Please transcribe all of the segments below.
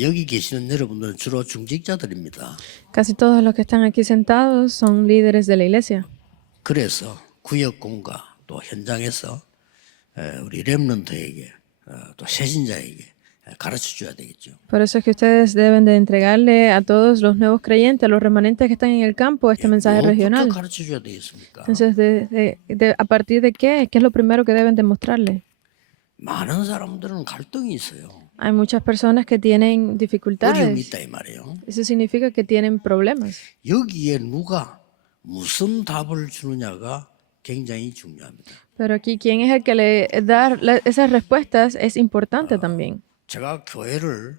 여기 계시는 여러분들은 주로 중직자들입니다. Casi todos los que están aquí sentados son líderes de la iglesia. 그래서 구역공과 또 현장에서 우리 렘넌트에게 또 새신자에게 가르쳐 줘야 되겠죠. Por eso es que ustedes deben de entregarle a todos los nuevos creyentes, a los remanentes que están en el campo, este mensaje 뭐부터 regional. 가르쳐 줘야 되겠습니까? Entonces, ¿a partir de qué? ¿Qué es lo primero que deben demostrarle? 많은 사람들은 갈등이 있어요. Hay muchas personas que tienen 어려움이 dificultades. 있다 이 말이에요. Eso significa que tienen problemas. 여기에 누가 무슨 답을 주느냐가 굉장히 중요합니다. Pero aquí, ¿quién es el que le da esas respuestas? Es importante también. 제가 교회를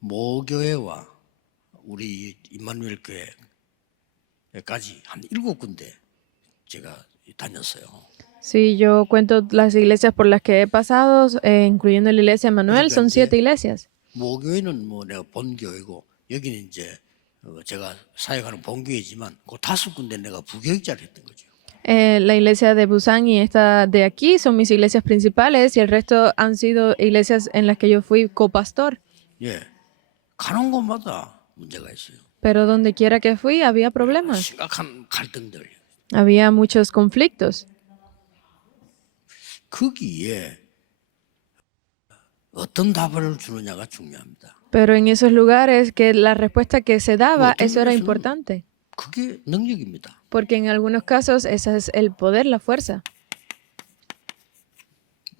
모교회와 우리 임마누엘 교회까지 한 7군데 제가 다녔어요. Si yo cuento las iglesias por las que he pasado, incluyendo la iglesia de Manuel, son 7 iglesias. 모교회는 뭐 내가 본교회고 여기는 이제 제가 사역하는 본교회지만 그 5군데 내가 부교육자를 했던 거죠. La iglesia de Busan y esta de aquí son mis iglesias principales y el resto han sido iglesias en las que yo fui copastor. 예, 가는 곳마다 문제가 있어요. Pero donde quiera que fui había problemas, 심각한 갈등들. había muchos conflictos. 거기에 어떤 답을 주느냐가 중요합니다. Pero en esos lugares que la respuesta que se daba, 어떤 eso era 면에서는 importante. 그게 능력입니다. Porque en algunos casos ese es el poder, la fuerza.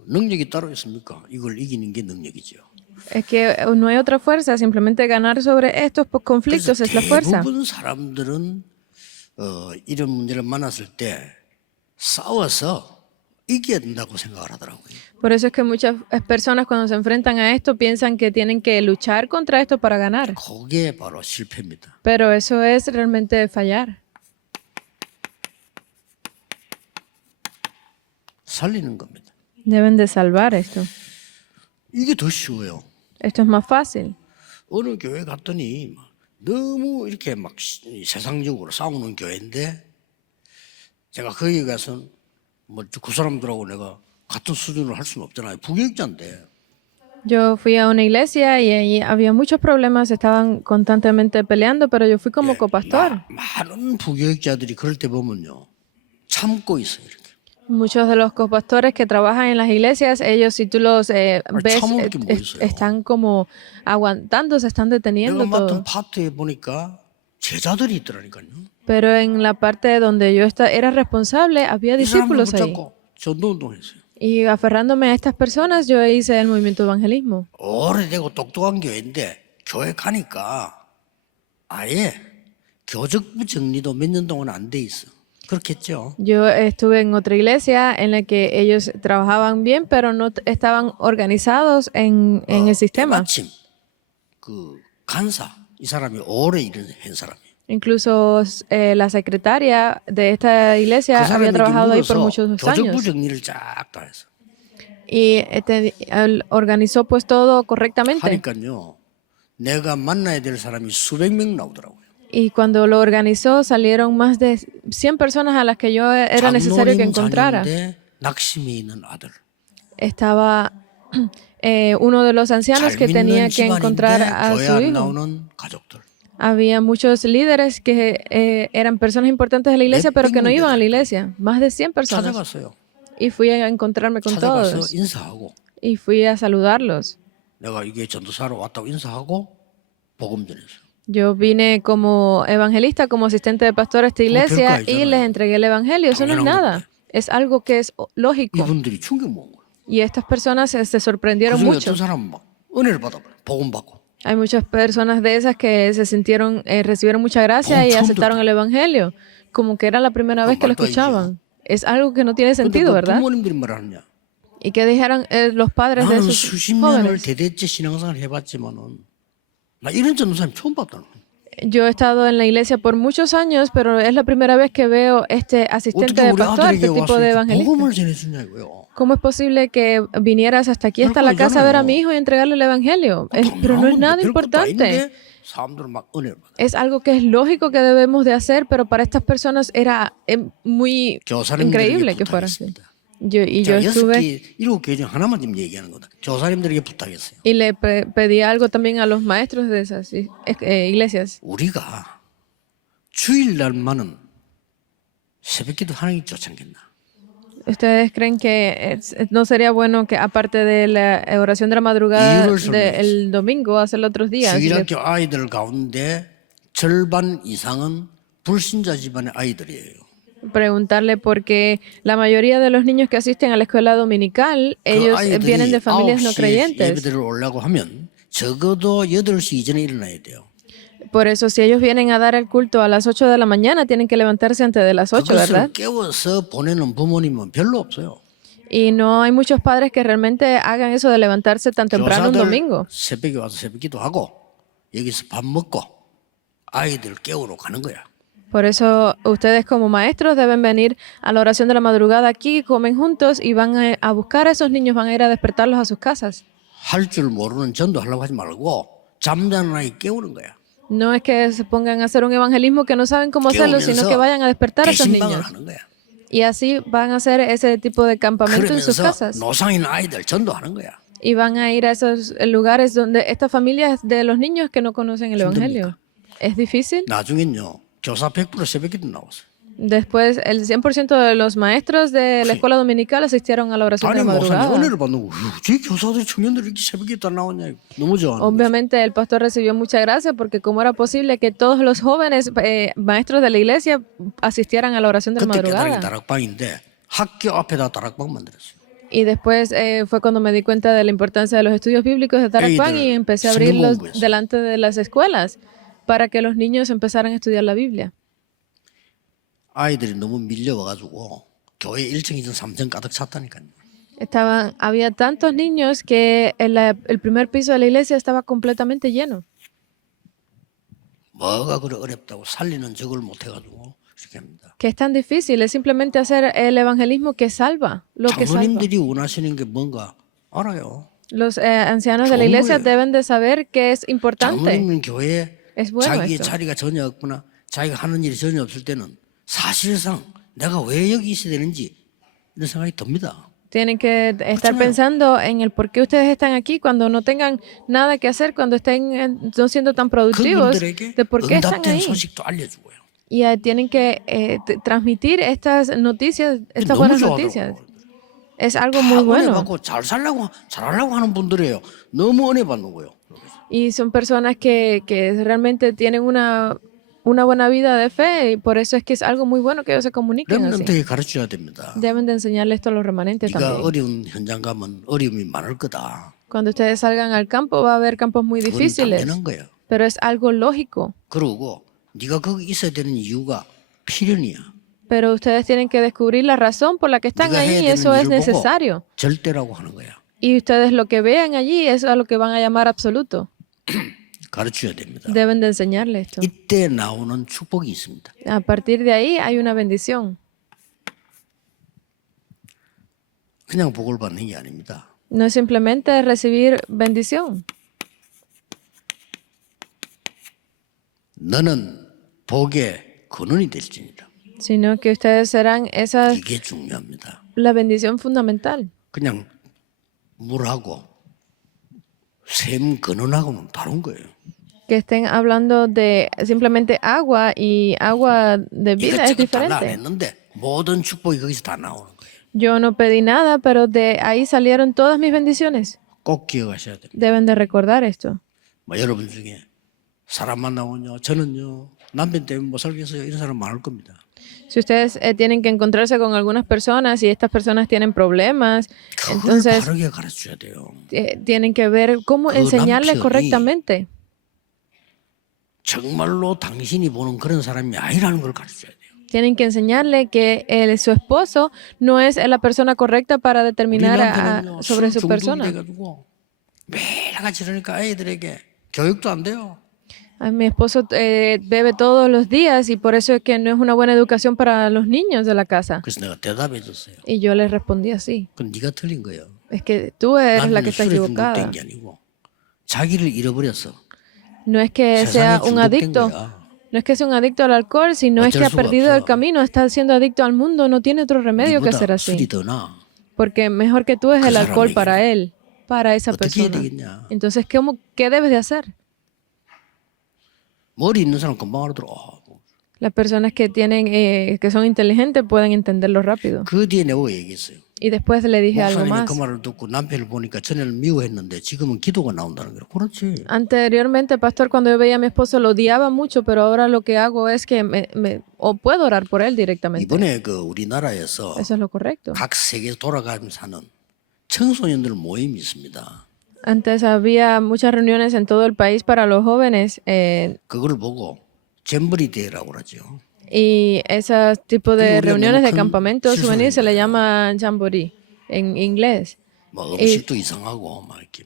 능력이 따로 있습니까? 이걸 이기는 게 능력이죠. Es que no hay otra fuerza, simplemente ganar sobre estos conflictos es la fuerza. 대부분 사람들은 이런 문제를 만났을 때 싸워서 이겨야 된다고 생각을 하더라고요. Por eso es que muchas personas cuando se enfrentan a esto piensan que tienen que luchar contra esto para ganar. 그게 바로 실패입니다. Pero eso es realmente fallar. 살리는 겁니다. Deben de salvar esto. 이게 더 쉬워요. Esto es más fácil. 어느 교회 갔더니 너무 이렇게 막 세상적으로 싸우는 교회인데 제가 거기 가서 뭐 그 사람들하고 내가 같은 수준으로 할 수는 없잖아요. 부교육자인데. Yo fui a una iglesia y ahí había muchos problemas, estaban constantemente peleando, pero yo fui como copastor. 많은 부교육자들이 그럴 때 보면요. 참고 있어요. 이렇게. Muchos de los copastores que trabajan en las iglesias, ellos si tú los ves, 참을 게 뭐 있어요. están como aguantando, se están deteniendo 내가 맡은 todo. 파트에 보니까 제자들이 있더라니까요. Pero en la parte donde yo era responsable, había 이 사람들 discípulos ahí. 붙잡고 전도운동했어요. Y aferrándome a estas personas, yo hice el movimiento de evangelismo. 오래되고 똑똑한 교회인데 교회 가니까 아예 교적부 정리도 몇 년 동안 안 돼 있어. 그렇겠죠. Yo estuve en otra iglesia en la que ellos trabajaban bien, pero no estaban organizados en el sistema. 마침 그 간사 이 사람이 오래 일을 한 사람이에요. Incluso la secretaria de esta iglesia 그 había 사람에게 trabajado ahí por 물어서 muchos 교적부 años. 정리를 쫙 다 했어. Y él organizó pues todo correctamente. 하니까요. 내가 만나야 될 사람이 수백 명 나오더라고요. Y cuando lo organizó salieron más de 100 personas a las que yo era necesario que 장로님 encontrara. 자녀인데 낙심이 있는 아들. Estaba uno de los ancianos 잘 que tenía 믿는 que encontrar 집안인데 a 교회 su 안 hijo. 나오는 가족들. Había muchos líderes que eran personas importantes de la iglesia, pero que no iban a la iglesia. Más de 100 personas. 찾아갔어요. Y fui a encontrarme con 찾아가서 todos. 인사하고 Y fui a saludarlos. 내가 이게 전도사로 왔다고 인사하고 복음 전했어요. Yo vine como evangelista, como asistente de pastor a esta iglesia 별거 y 아니잖아요. les entregué el evangelio. Eso no es 당연한 nada. 건데. Es algo que es lógico. 이분들이 충격 먹은 거예요. Y estas personas se sorprendieron 그중에 mucho. 어떤 사람은 막 은혜를 받아버려. 복음 받고. Hay muchas personas de esas que se sintieron, recibieron mucha gracia y 처음 aceptaron el evangelio, como que era la primera vez que lo 말도 안 escuchaban. Es algo que no tiene 근데 sentido, 그 ¿verdad? 부모님들이 뭐라느냐. Y que dijeran los padres de 나는 esos 수십 년을 jóvenes. 대대째 신앙생활 해봤지만은 나 이런 전도사님 처음 봤다는 거예요. Yo he estado en la iglesia por muchos años, pero es la primera vez que veo este asistente 어떻게 de 우리 pastor, 아들에게 este tipo 와서 de 이렇게 evangelista. 복음을 전해주냐고요. ¿Cómo es posible que vinieras hasta aquí, hasta la casa, a ver a mi hijo y entregarle el evangelio? Pero no es nada importante. 사람들은 막 은혜를 받아. Es algo que es lógico que debemos de hacer, pero para estas personas era muy 교사님들에게 increíble que fuera así. 부탁했습니다. 자, yo estuve 6개, 7개 중 하나만 지금 얘기하는 거다. 교사님들에게 부탁했어요. y le pedí algo también a los maestros de esas iglesias. 우리가 주일날만은 새벽기도 하는 게 좋지 않겠나? ¿Ustedes creen que no sería bueno que aparte de la oración de la madrugada 이유를 설명했어요. del domingo, hacerlo otros días? 주일학교 아이들 가운데 절반 이상은 불신자 집안의 아이들이에요. Preguntarle porque la mayoría de los niños que asisten a la escuela dominical, 그 ellos vienen de 아이들이 familias no 9시에 creyentes. 예배드리러 오려고 하면 적어도 8시 이전에 일어나야 돼요. Por eso, si ellos vienen a dar el culto a las 8 de la mañana, tienen que levantarse antes de las 8, ¿verdad? 그것을 깨워서 보내는 부모님은 별로 없어요. Y no hay muchos padres que realmente hagan eso de levantarse tan temprano un 교사들 domingo. 새벽에 와서 새벽기도 하고 여기서 밥 먹고 아이들 깨우러 가는 거야. Por eso, ustedes como maestros deben venir a la oración de la madrugada aquí, comen juntos y van a buscar a esos niños, van a ir a despertarlos a sus casas. 할 줄 모르는 전도하려고 하지 말고 잠자는 아이 깨우는 거야. No es que se pongan a hacer un evangelismo que no saben cómo hacerlo, sino que vayan a despertar a esos 개신방을 niños. 하는 거야. Y así van a hacer ese tipo de campamento en sus 그러면서 casas. 노상인 아이들 전도하는 거야. Y van a ir a esos lugares donde estas familias de los niños que no conocen el evangelio. ¿Es difícil? 나중엔요 교사 100% 새벽기도 나왔어요. Después, el 100% de los maestros de la escuela dominical asistieron a la oración de 아니 la 목사님 madrugada. 은혜를 받는 거. 제 교사들 청년들이 이렇게 새벽기도 안 나오냐. 너무 좋아하는 거예요. Obviamente el pastor recibió mucha gracia porque cómo era posible que todos los jóvenes maestros de la iglesia asistieran a la oración de la 그때 깨달은 게 madrugada. 다락방인데 학교 앞에다 다락방 만들었어요. Y después fue cuando me di cuenta de la importancia de los estudios bíblicos de Tarakpan y empecé a abrirlos 성경 공부했어요. delante de las escuelas para que los niños empezaran a estudiar la Biblia. 아이들이 너무 밀려와가지고 교회 1층, 2층, 3층 가득 찼다니까요. Había tantos niños que el primer piso de la iglesia estaba completamente lleno. 뭐가 그래 어렵다고 살리는 적을 못해가지고 이렇게 합니다. Que es tan difícil, es simplemente hacer el evangelismo que salva, lo que salva. 장로님들이 원하시는 게 뭔가 알아요. Los ancianos de la iglesia 좋은 거예요. deben de saber que es importante. 장로님 교회에 Es bueno 자기의 esto. 자리가 전혀 없거나 자기가 하는 일이 전혀 없을 때는 사실상 내가 왜 여기 있어야 되는지 이런 생각이 듭니다. Tienen que estar pensando en el por qué ustedes están aquí cuando no tengan nada que hacer, cuando estén no siendo tan productivos, 그분들에게 de por qué están 응답된 ahí. 소식도 알려주고요. Y tienen que transmitir estas noticias, estas 너무 buenas 좋아하더라고요. noticias. Es algo 다 muy 은혜 bueno. 받고 잘 살려고 잘하려고 하는 분들이에요. 너무 은혜 받는 거예요. Y son personas que realmente tienen una buena vida de fe y por eso es que es algo muy bueno que ellos se comuniquen así. 렘넌트에게 가르쳐야 됩니다. Deben de enseñarle esto a los remanentes 네가 también. 어려운 현장 가면 어려움이 많을 거다. Cuando ustedes salgan al campo va a haber campos muy 그건 difíciles, 당연한 거예요. pero es algo lógico. 그러고 네가 거기 있어야 되는 이유가 필연이야. Pero ustedes tienen que descubrir la razón por la que están 네가 ahí 해야 y eso 되는 es 일을 보고 necesario. 절대라고 하는 거야. Y ustedes lo que vean allí es a lo que van a llamar absoluto. 가르쳐야 됩니다. Deben de enseñarle esto. 이때 나오는 축복이 있습니다. A partir de ahí hay una bendición. 그냥 복을 받는 게 아닙니다. No es simplemente recibir bendición, 너는 복의 근원이 될지니라. sino que ustedes serán 이게 중요합니다. la bendición fundamental. 그냥 물하고 샘 근원하고는 다른 거예요. Que estén hablando de simplemente agua y agua de vida es 이것저것 달라 안 diferente. 했는데 모든 축복이 거기서 다 나오는 거예요. Yo no pedí nada, pero de ahí salieron todas mis bendiciones. 꼭 기억하셔야 됩니다. Deben de recordar esto. 뭐 여러분 중에 사람 만나면요, 저는요 남편 때문에 못 살겠어요 이런 사람 많을 겁니다. Si ustedes tienen que encontrarse con algunas personas y estas personas tienen problemas, 그걸 entonces 바르게 가르쳐야 돼요. tienen que ver cómo 그 enseñarles 남편이 correctamente. 정말로 당신이 보는 그런 사람이 아니라는 걸 가르쳐야 돼요. Tienen que enseñarle que su esposo no es la persona correcta para 우리 determinar 남편은요, sobre 술 su 중독이 persona. 돼가지고 매일 같이 이러니까 아이들에게 교육도 안 돼요. Mi esposo bebe todos los días y por eso es que no es una buena educación para los niños de la casa. 그래서 내가 대답해 줬어요. Y yo les respondí así. 그건 네가 틀린 거예요. Es que tú eres la que 남편은 está 술에 equivocada. 중독된 게 아니고 자기를 잃어버렸어. No es que sea 세상에 un 중독된 adicto. 거야. No es que sea un adicto al alcohol, sino es que 어쩔 ha 수가 perdido el 없어. camino, está siendo adicto al mundo, no tiene otro remedio que 니보다 ser 술이 así. 더 나. porque mejor que tú es 그 el alcohol 사람에게는 para él, para esa 어떻게 해야 persona. 되겠냐? Entonces, ¿qué debes de hacer? 머리 있는 사람 금방 알아들어. Las personas que tienen, que son inteligentes pueden entenderlo rápido. 그 뒤에 내가 얘기했어요. Y después le dije algo 목사님이 más. 그 말을 듣고 남편을 보니까 전에는 미워했는데 지금은 기도가 나온다는 거예요. 그렇지. Anteriormente, pastor, cuando yo veía a mi esposo lo odiaba mucho, pero ahora lo que hago es que o puedo orar por él directamente. 이번에 그 우리나라에서 Eso es lo correcto. 각 세계 돌아가면서 하는 청소년들 모임이 있습니다. Antes había muchas reuniones en todo el país para los jóvenes 그걸 보고 잼버리 대회라고 그러죠. y ese tipo de 우리가 reuniones 너무 de 큰 campamentos 실수를 juveniles se le 했네요. llama jamboree en inglés. 뭐 음식도 이상하고 막 이렇게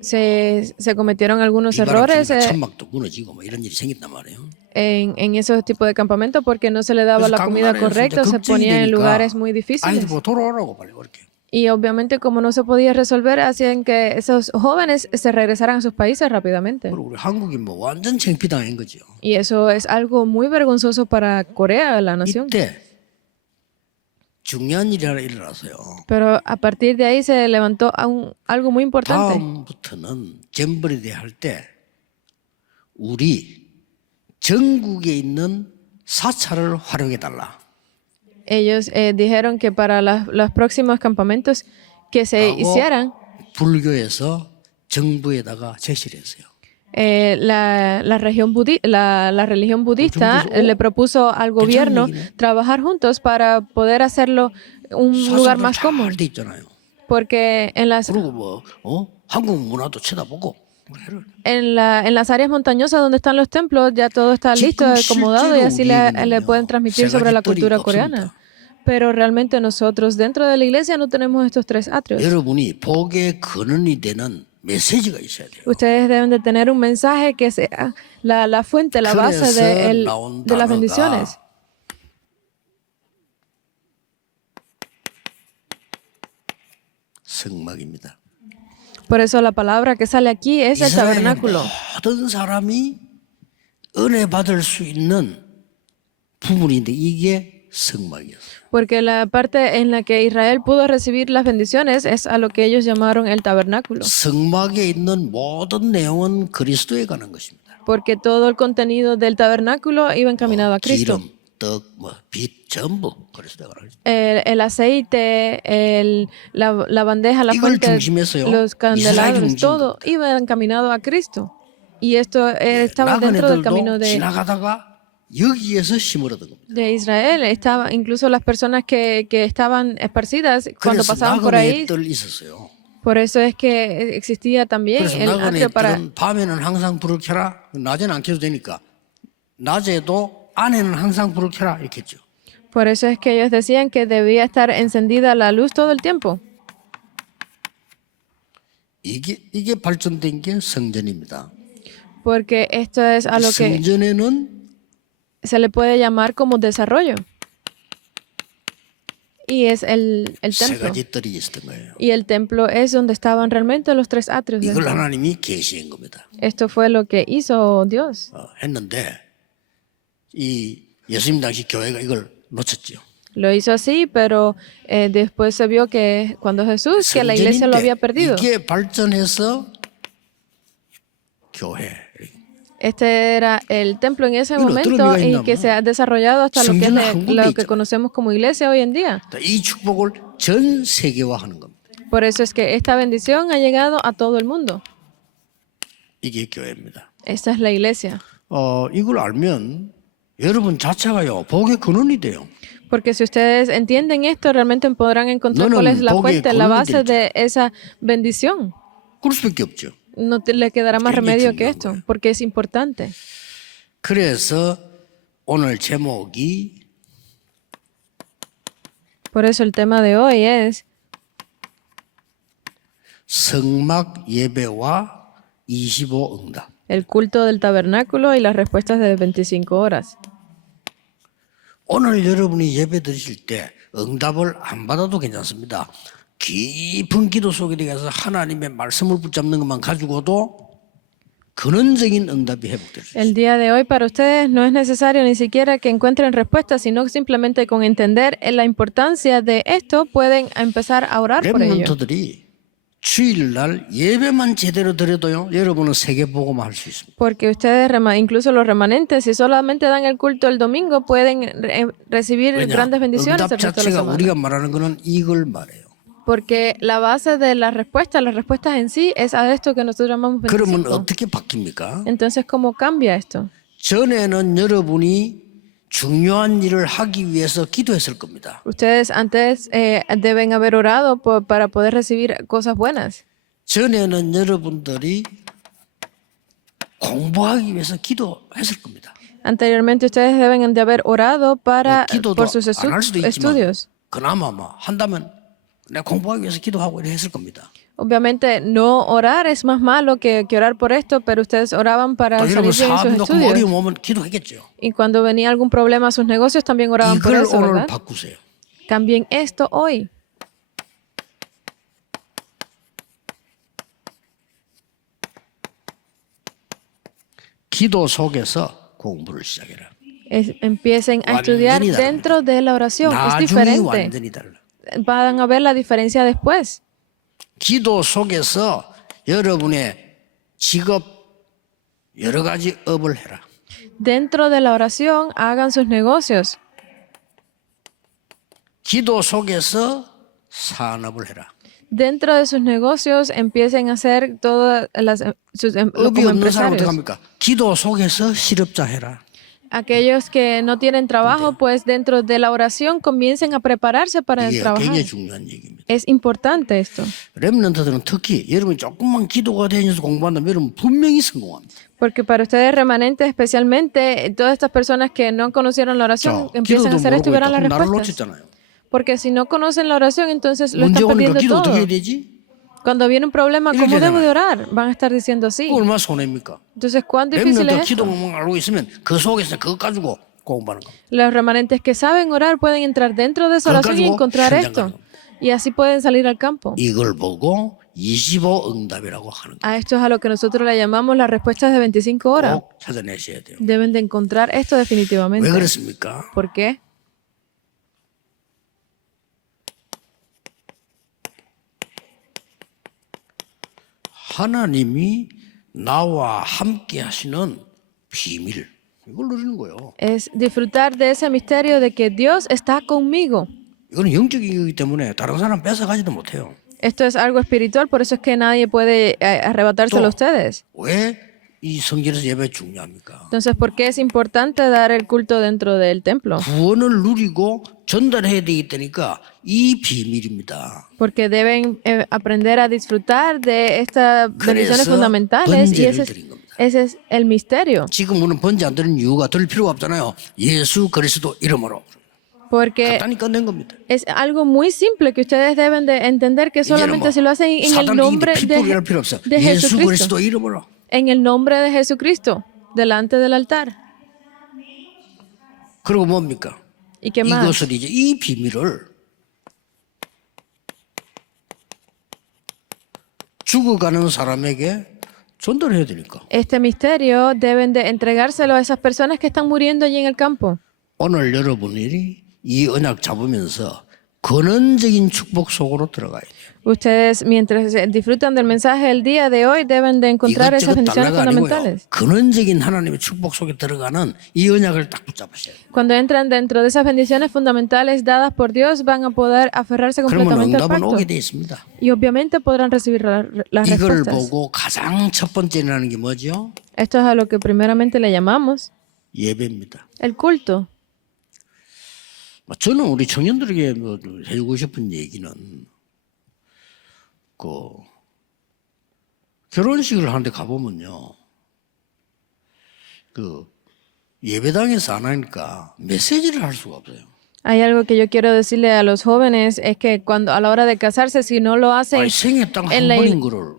Se cometieron algunos 비바람 errores 피니까 천막도 무너지고 뭐 이런 일이 생겼단 말이에요. en esos tipos de campamentos porque no se le daba 그래서 la 각 comida 나라에서 correcta, 이제 se 걱정이 ponía en 되니까 lugares muy 아이들 difíciles. 뭐 돌아오라고 빨리 그렇게. Y obviamente como no se podía resolver, hacían que esos jóvenes se regresaran a sus países rápidamente. 그리고 우리 한국이 뭐 완전 창피당한 거죠. Y eso es algo muy vergonzoso para Corea, la nación. 이때 중요한 일이 하나 일어났어요. Pero a partir de ahí se levantó algo muy importante. 다음부터는 잼버리 대회 할 때 우리 전국에 있는 사찰을 활용해 달라. Ellos dijeron que para los próximos campamentos que se hicieran, 불교에서 정부에다가 제시를 했어요. la religión budista le propuso al gobierno trabajar juntos para poder hacerlo un lugar más cómodo. 잘돼 있잖아요. Porque 그리고 뭐 한국 문화도 쳐다보고 en las áreas montañosas donde están los templos ya todo está listo, acomodado y así le pueden transmitir sobre la cultura coreana. Pero realmente nosotros dentro de la iglesia no tenemos estos tres atrios. 여러분이 복의 근원이 되는 메시지가 있어야 돼요. Ustedes deben de tener un mensaje que sea la fuente, la base de las bendiciones. 성막입니다. Por eso la palabra que sale aquí es el 이스라엘의 tabernáculo. 모든 사람이 은혜 받을 수 있는 부분인데 이게 성막이었어요. Porque la parte en la que Israel pudo recibir las bendiciones es a lo que ellos llamaron el tabernáculo. 성막에 있는 모든 내용은 그리스도에 관한 것입니다. Porque todo el contenido del tabernáculo iba encaminado a Cristo. 기름, 떡, 빛 전부 그리스도에 관한 것입니다. El aceite, la bandeja, la 이걸 fuente, 중심에서요. los candelabros, 이스라엘 todo iba encaminado a Cristo. Y esto estaba dentro del camino 나그네들도 지나가다가 여기에서 힘을 얻은 겁니다. de Israel. Estaba, incluso las personas que estaban esparcidas cuando 그래서 pasaban por ahí. 나그네들 있었어요. Por eso es que existía también 그래서 el atrio para... 나그네들은 밤에는 항상 불을 켜라. 낮에는 안 켜도 되니까. 낮에도 안에는 항상 불을 켜라 이렇게 했죠. Por eso es que ellos decían que debía estar encendida la luz todo el tiempo. 이게 발전된 게 성전입니다. Porque esto es a lo que 성전에는 se le puede llamar como desarrollo. Y es el 세 templo. 가지 뜰이 있었던 거예요. Y el templo es donde estaban realmente los tres atrios. 이걸 하나님이 계시한 겁니다. Esto fue lo que hizo Dios. 했는데 이 예수님 당시 교회가 이걸 놓쳤죠. Lo hizo así, pero después se vio que cuando Jesús, que la iglesia lo había perdido. 이게 발전해서 교회. Este era el templo en ese Bueno, momento otro y nivel que se ha desarrollado hasta lo que, 성전은 lo 한국에 que 있잖아요. conocemos como iglesia hoy en día. 이 축복을 전 세계화하는 겁니다. Por eso es que esta bendición ha llegado a todo el mundo. 이게 교회입니다. Esta es la iglesia. 이걸 알면 여러분 자체가요 복의 근원이 돼요. Porque si ustedes entienden esto, realmente podrán encontrar cuál es la fuente, la base de esa bendición. 그럴 수밖에 없죠. No le quedará más 굉장히 remedio que 중요한 esto, 거예요. porque es importante. 그래서 오늘 제목이 Por eso el tema de hoy es 성막 예배와 25 응답. el culto del tabernáculo y las respuestas de 25 horas. 오늘 여러분이 예배 드리실 때 응답을 안 받아도 괜찮습니다. 깊은 기도 속에 들어가서 하나님의 말씀을 붙잡는 것만 가지고도 근원적인 응답이 회복될 수 있어요. El día de hoy para ustedes no es necesario ni siquiera que encuentren respuestas, sino simplemente con entender la importancia de esto pueden empezar a orar por ello. 렘넌트들이 주일날 예배만 제대로 드려도요, 여러분은 세계복음화 할 수 있습니다. Porque ustedes, incluso los remanentes, si solamente dan el culto el domingo, pueden recibir 왜냐? grandes bendiciones 응답 el resto de la 자체가 semana. 우리가 말하는 거는 이걸 말해요. Porque la base de las respuestas en sí, es a esto que nosotros llamamos 그러면 25. 어떻게 바뀝니까? Entonces, ¿cómo cambia esto? 전에는 여러분이 중요한 일을 하기 위해서 기도했을 겁니다. Ustedes antes deben haber orado para poder recibir cosas buenas. 전에는 여러분들이 공부하기 위해서 기도했을 겁니다. Anteriormente ustedes deben de haber orado 기도도 por sus 안 할 수도 있지만 estudios. 그나마 뭐 한다면 내가 공부하기 위해서 기도하고 이래 했을 겁니다. Obviamente no orar es más malo que orar por esto, pero ustedes oraban para 또 여러분 salir bien en sus 사업이 너무 estudios. 어려움 오면 기도했겠죠. Y cuando venía algún problema a sus negocios también oraban por 이걸 eso, 오늘 ¿verdad? 바꾸세요. Cambien esto hoy. 기도 속에서 공부를 시작해라. Empiecen a estudiar 완전히 dentro de la oración. Es 나중이 diferente. 완전히 달라. Van a ver la diferencia después. 기도 속에서 여러분의 직업 여러 가지 업을 해라. Dentro de la oración, hagan sus negocios. 기도 속에서 산업을 해라. Dentro de sus negocios, empiecen a hacer todas sus 업이 como 없는 사람 어떻게 empresarios. 합니까? 기도 속에서 실업자 해라. Aquellos que no tienen trabajo, pues dentro de la oración comiencen a prepararse para 이게 trabajar. 굉장히 중요한 얘기입니다. Es importante esto. 렘넌트들은 특히 여러분이 조금만 기도가 되면서 공부한다면 여러분 분명히 성공합니다. Porque para ustedes remanentes, especialmente todas estas personas que no conocieron la oración, 자, empiezan a 기도도 hacer esto y 모르고 verán 있다. las 그럼 나를 respuestas. 놓쳤잖아요. Porque si no conocen la oración, entonces lo 문제 están 오니까 perdiendo 기도 todo. 어떻게 해야 되지? Cuando viene un problema, 이렇게 ¿cómo debo 되잖아요. de orar? Van a estar diciendo sí. 그거 얼마나 손해입니까? Entonces, ¿cuán difícil 렘넌트 es esto? 기도만 알고 있으면 그 속에서 그거 가지고 공부하는 겁니다. Los remanentes que saben orar pueden entrar dentro de esa 그걸 oración y 가지고 encontrar 현장 esto. 가는 Y así pueden salir al campo. 이걸 보고 25 응답이라고 하는 거 A esto es a lo que nosotros le llamamos las respuestas de 25 horas. 꼭 찾아내셔야 돼요. Deben de encontrar esto 왜 definitivamente. 그렇습니까? ¿Por qué? 하나님이 나와 함께 하시는 비밀 이걸 누리는 거예요. Es disfrutar de ese misterio de que Dios está conmigo. 이거는 영적인 거기 때문에 다른 사람 뺏어가지도 못해요. Esto es algo espiritual, por eso es que nadie puede arrebatárselo a ustedes. 왜 이 성전에서 예배 중요합니까? Entonces, ¿por qué es importante dar el culto dentro del templo? 구원을 누리고 전달해야 되기 때니까 이 비밀입니다. Porque deben aprender a disfrutar de estas bendiciones 그래서 fundamentales y 번제를 드린 겁니다. ese es el misterio. 지금 우리는 번제 안 드리는 이유가 들 필요가 없잖아요. 예수 그리스도 이름으로. Porque 간단히 끝낸 겁니다. es algo muy simple que ustedes deben de entender que solamente si lo hacen en el 사단이 nombre pit불이할 필요 없어. de 예수 Jesucristo. 그리스도 이름으로. En el nombre de Jesucristo, delante del altar. 그리고 뭡니까? ¿Y qué más? 이것을 이제 이 비밀을 죽어가는 사람에게 전달해야 되니까. Este misterio deben de entregárselo a esas personas que están muriendo allí en el campo. 오늘 여러분이 이 언약 잡으면서 근원적인 축복 속으로 들어가야 돼요. Ustedes, mientras disfrutan del mensaje del día de hoy, deben de encontrar esas 이것저것 bendiciones 달라가 아니고요. fundamentales. 근원적인 하나님의 축복 속에 들어가는 이 언약을 딱 붙잡으셔야 돼요. Cuando entran dentro de esas bendiciones fundamentales dadas por Dios, van a poder aferrarse 그러면 completamente al 응답은 pacto. 오게 돼 있습니다. Y obviamente podrán recibir las 이걸 respuestas. 보고 가장 첫 번째라는 게 뭐죠? Esto es a lo que primeramente le llamamos 예배입니다. el culto. 저는 우리 청년들에게 뭐 해주고 싶은 얘기는 그 결혼식을 하는데 가보면요, 그 예배당에서 안 하니까 메시지를 할 수가 없어요. Hay algo que yo quiero decirle a los jóvenes, es que cuando a la hora de casarse, si no lo hacen 아니 생애 딱 en 한 la 번인 거를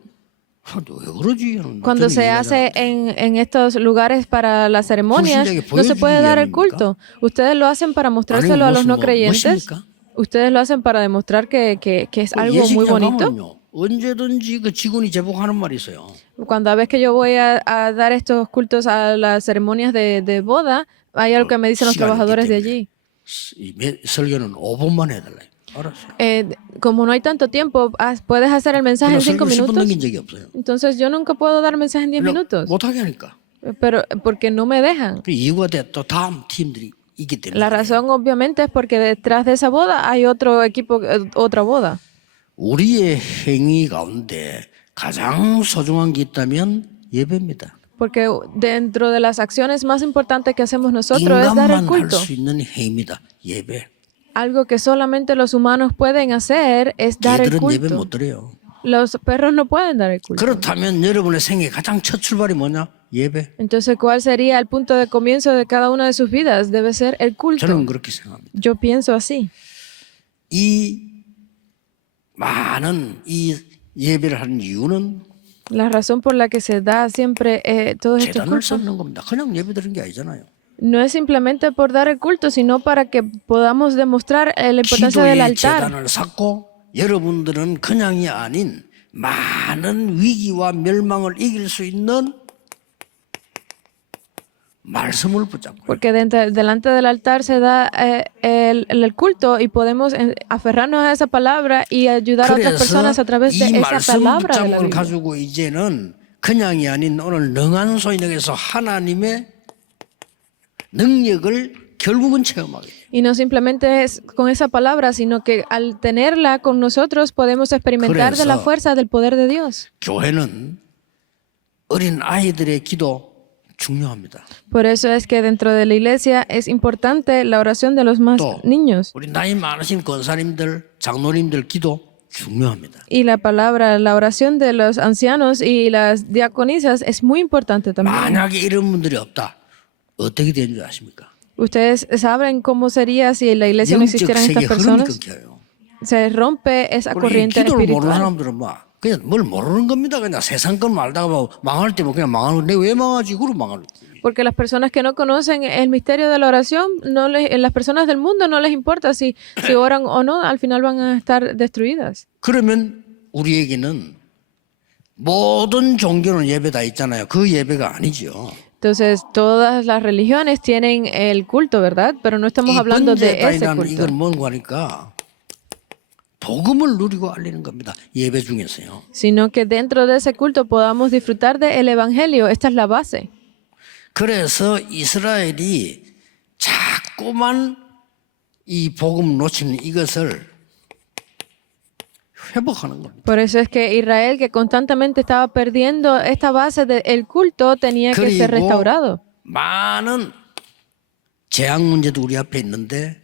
왜 그러지? 하는 cuando 저는 se 이해가 hace 잘 안 돼요. en estos lugares para las ceremonias, no se puede dar el culto. Ustedes lo hacen para mostrárselo a los no creyentes. Ustedes lo hacen para demostrar que es algo muy bonito. 언제든지 그 직원이 제복하는 말이 있어요. Cuando a veces que yo voy a dar estos cultos a las ceremonias de boda, hay algo que me dicen los 시간이 있기 trabajadores de 때문에. allí. 설교는 5분만 해달라. 알았어. Como no hay tanto tiempo, ¿puedes hacer el mensaje en 5 설교 10분 minutos? 넘긴 적이 없어요. Entonces yo nunca puedo dar mensaje en 10 minutos, 못하게 하니까. pero porque no me dejan. 그 이유가 또 다음 팀들이 있기 때문에. La razón obviamente es porque detrás de esa boda hay otro equipo, otra boda. 우리의 행위 가운데 가장 소중한 게 있다면 예배입니다. Porque dentro de las acciones más importantes que hacemos nosotros es dar el 인간만 할 culto. 수 있는 행위입니다. 예배. Algo que solamente los humanos pueden hacer es dar el 개들은 예배 culto. 못 드려요. Los perros no pueden dar el culto. 그렇다면 여러분의 생애 가장 첫 출발이 뭐냐? 예배. Entonces, ¿cuál sería el punto de comienzo de cada una de sus vidas? Debe ser el culto. 저는 그렇게 생각합니다. Yo pienso así. 이 많은 이 예배를 하는 이유는 La razón por la que se da siempre todos estos 재단을 cultos 쌓는 겁니다. 그냥 예배 드리는 게 아니잖아요. no es simplemente por dar el culto, sino para que podamos demostrar la importancia del 기도의 altar. 재단을 쌓고 여러분들은 그냥이 아닌 많은 위기와 멸망을 이길 수 있는 말씀을 붙잡고 Porque delante del altar se da el culto y podemos aferrarnos a esa palabra y ayudar a otras 그래서 personas a través de 이 esa 말씀 palabra de la 붙잡을 Biblia. 가지고 이제는 그냥이 아닌 오늘 능한 소인에게서 하나님의 능력을 결국은 체험하게 돼요. Y no simplemente es con esa palabra, sino que al tenerla con nosotros podemos experimentar de la 그래서 fuerza del poder de Dios. 교회는 어린 아이들의 기도 중요합니다. Por eso es que dentro de la iglesia es importante la oración de los más 또 niños. 우리 나이 많으신 권사님들, 장로님들 기도 중요합니다. Y la palabra, la oración de los ancianos y las diaconisas es muy importante también. 만약에 이런 분들이 없다. 어떻게 되는 줄 아십니까? Ustedes saben cómo sería si en la iglesia no 영적 existieran 세계 estas 흐름이 personas. 끊겨요. Se rompe esa 우리 corriente 기도를 모르는 espiritual. 사람들은 막 그냥 뭘 모르는 겁니다. 그냥 세상 건 말다가 뭐 망할 때 뭐 그냥 망하는 내가 왜 망하지? 그러고 망하는 거예요. Porque las personas que no conocen el misterio de la oración, las personas del mundo no les importa si oran o no, al final van a estar destruidas. 그러면 우리에게는 모든 종교는 예배다 있잖아요. 그 예배가 아니죠. Entonces, todas las religiones tienen el culto, ¿verdad? Pero no estamos 이 hablando de ese 번제단이라는 culto, 이건 뭔가 하니까 복음을 누리고 알리는 겁니다. 예배 중에서요. sino que dentro de ese culto podamos disfrutar del evangelio. Esta es la base. 그래서 이스라엘이 자꾸만 이 복음 놓치는 이것을 회복하는 겁니다. Por eso es que Israel, que constantemente estaba perdiendo esta base del culto, tenía que ser 그리고 restaurado. 많은 재앙 문제도 우리 앞에 있는데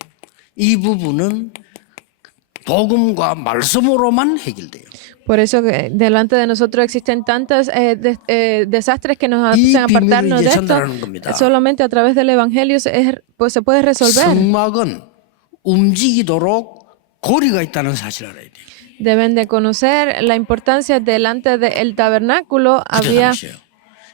이 부분은 복음과 말씀으로만 해결돼요. Por eso que delante de nosotros existen tantos desastres que nos 이 hacen apartarnos 비밀을 de 이제 esto. 전달하는 겁니다. Solamente a través del evangelio pues se puede resolver. 성막은 움직이도록 고리가 있다는 사실을 알아야 돼요. Deben de conocer la importancia delante del tabernáculo. 그때 Había, 당시에요.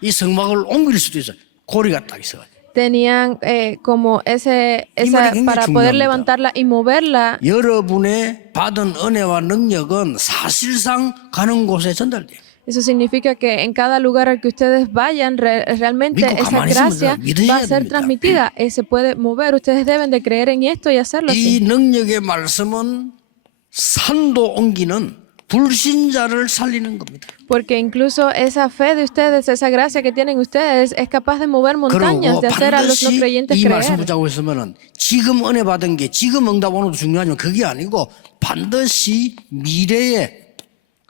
이 성막을 옮길 수도 있어요. 고리가 딱 있어가지고. tenían como esa 굉장히 para poder 중요합니다. levantarla y moverla. 여러분의 받은 은혜와 능력은 사실상 가는 곳에 전달돼요. Eso significa que en cada lugar al que ustedes vayan, realmente 믿고 esa 가만히 gracia 있으면 믿으셔야 va a ser 됩니다. transmitida, se puede mover. Ustedes deben de creer en esto y hacerlo 이 así. 능력의 말씀은 산도 옮기는 불신자를 살리는 겁니다. Porque incluso esa fe de ustedes, esa gracia que tienen ustedes, es capaz de mover montañas, 그리고 de hacer a los no 반드시 creyentes 이 말씀 creer. 붙잡고 있으면은 지금 은혜 받은 게 지금 응답 오는 것도 중요하지만 그게 아니고 반드시 미래에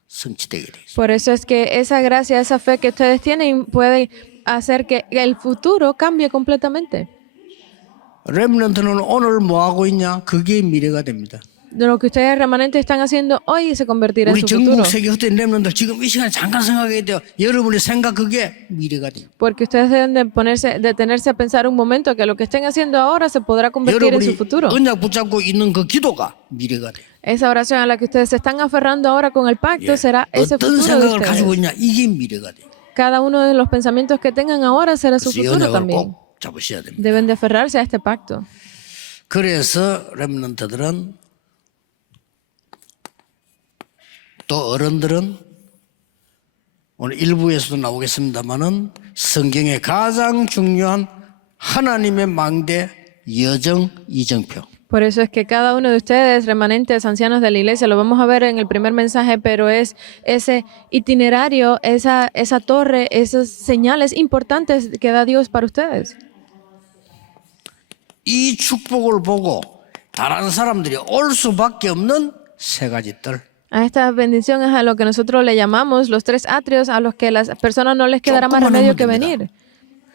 성취되게 돼 있어요. Por eso es que esa gracia, esa fe que ustedes tienen puede hacer que el futuro cambie completamente. 렘넌트는 오늘 뭐 하고 있냐? 그게 미래가 됩니다. De lo que ustedes remanentes están haciendo hoy se convertirá en 우리 su futuro. 전국 세계 헛된 렘넌트들 지금 이 시간에 잠깐 생각해야 돼요. 여러분의 생각 그게 미래가 됩니다. Porque ustedes deben de detenerse a pensar un momento que lo que estén haciendo ahora se podrá convertir en su 여러분이 futuro. 언약 붙잡고 있는 그 기도가 미래가 돼요. Esa oración a la que ustedes se están aferrando ahora con el pacto será ese 어떤 futuro de 생각을 가지고 ustedes. 있냐? 이게 미래가 돼요. Cada uno de los pensamientos que tengan ahora será su 그래서 이 futuro 언약을 también. 꼭 잡으셔야 됩니다. Deben de aferrarse a este pacto. 그래서 렘넌트들은 또 어른들은 오늘 일부에서도 나오겠습니다만은 성경의 가장 중요한 하나님의 망대 여정 이정표. Por eso es que cada uno de ustedes, remanentes, ancianos de la iglesia, lo vamos a ver en el primer mensaje, pero es ese itinerario, esa torre, esas señales importantes que da Dios para ustedes. 이 축복을 보고 다른 사람들이 올 수밖에 없는 세 가지 뜰. A esta bendición es a lo que nosotros le llamamos los tres atrios a los que las personas no les quedará más remedio que venir.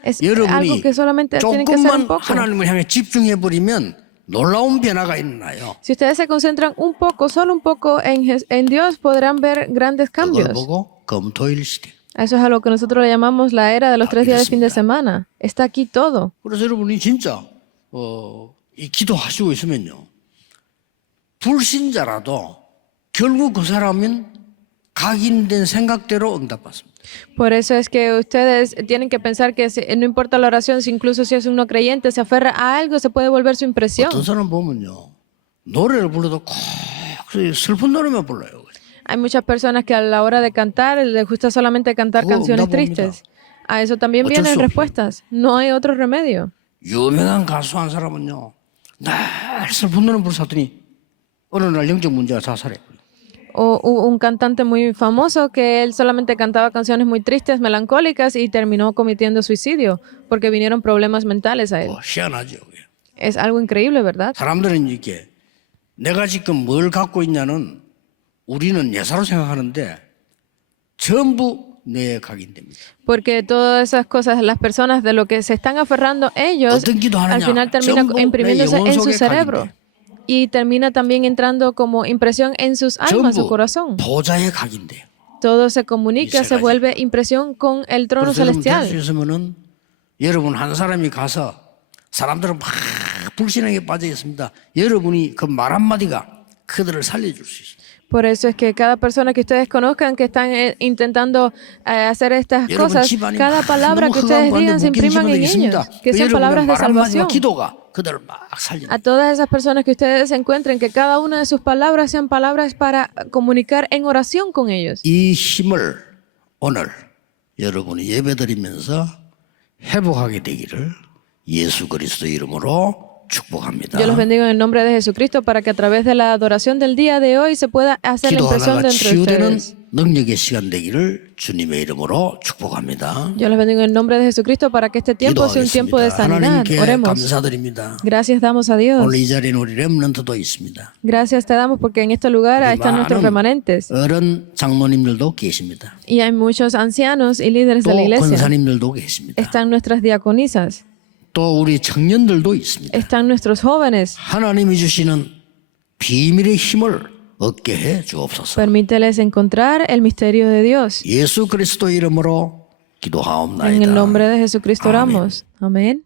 Es algo 여러분이 que solamente tienen que hacer un 조금만 poco. 하나님을 향해 집중해 버리면 놀라운 변화가 일어나요. Si ustedes se concentran un poco, solo un poco en Dios, podrán ver grandes 그걸 cambios. 보고 검토일 시대. Eso es a lo que nosotros le llamamos la era de los 3 días de fin de semana. Está aquí todo. 그래서 여러분이 진짜 이 기도하시고 있으면요. 불신자라도 결국 그 사람은 각인된 생각대로 응답받습니다. Por eso es que ustedes tienen que pensar que no importa la oración, si incluso si es un no creyente, se aferra a algo, se puede volver su impresión. 어떤 사람 보면요. 노래를 불러도 꼭 슬픈 노래만 불러요. Hay muchas personas que a la hora de cantar les gusta solamente cantar canciones tristes. A eso también vienen respuestas. No hay otro remedio. 유명한 가수 한 사람은요. 늘 슬픈 노래 불렀더니 어느 날 영적 문제가 자살했고요. O un cantante muy famoso que él solamente cantaba canciones muy tristes, melancólicas y terminó cometiendo suicidio porque vinieron problemas mentales a él. 희한하죠. Es algo increíble, ¿verdad? 사람들은 이게 내가 지금 뭘 갖고 있냐는 우리는 예사로 생각하는데 전부 뇌에 각인됩니다. Porque todas esas cosas, las personas de lo que se están aferrando ellos, al final termina imprimiéndose en su cerebro. Y termina también entrando como impresión en sus almas, su corazón. 보좌에 각인돼요. Todo se comunica, se vuelve impresión con el trono celestial. 있으면은 여러분 한 사람이 가서 사람들은 막 불신앙에 빠져 있습니다. 여러분이 그 말 한마디가 그들을 살려줄 수 있어요. Por eso es que cada persona que ustedes conozcan que están intentando hacer estas cosas, cada palabra que ustedes digan se impriman en ellos, que sean palabras de salvación. A todas esas personas que ustedes encuentren, que cada una de sus palabras sean palabras para comunicar en oración con ellos. 이 힘을 오늘 여러분이 예배드리면서 회복하게 되기를 예수 그리스도 이름으로 축복합니다. Yo los bendigo en el nombre de Jesucristo para que a través de la adoración del día de hoy se pueda hacer la impresión dentro de ustedes. 능력의 시간 되기를 주님의 이름으로 축복합니다. Yo los bendigo en el nombre de Jesucristo para que este tiempo sea un tiempo de sanidad. 하나님께 Oremos. 감사드립니다. Gracias damos a Dios. 오늘 이 자리에 우리 렘넌트도 있습니다. Gracias te damos porque en este lugar están nuestros remanentes. 어른 장로님들도 계십니다. Y hay muchos ancianos y líderes de 또 la iglesia. 권사님들도 계십니다. Están nuestras diaconisas. 또 우리 청년들도 있습니다. Están nuestros jóvenes. 하나님이 주시는 비밀의 힘을 얻게 해 주옵소서. Permíteles encontrar el misterio de Dios. 예수 그리스도 이름으로 기도하옵나이다. En el nombre de Jesucristo oramos. Amén.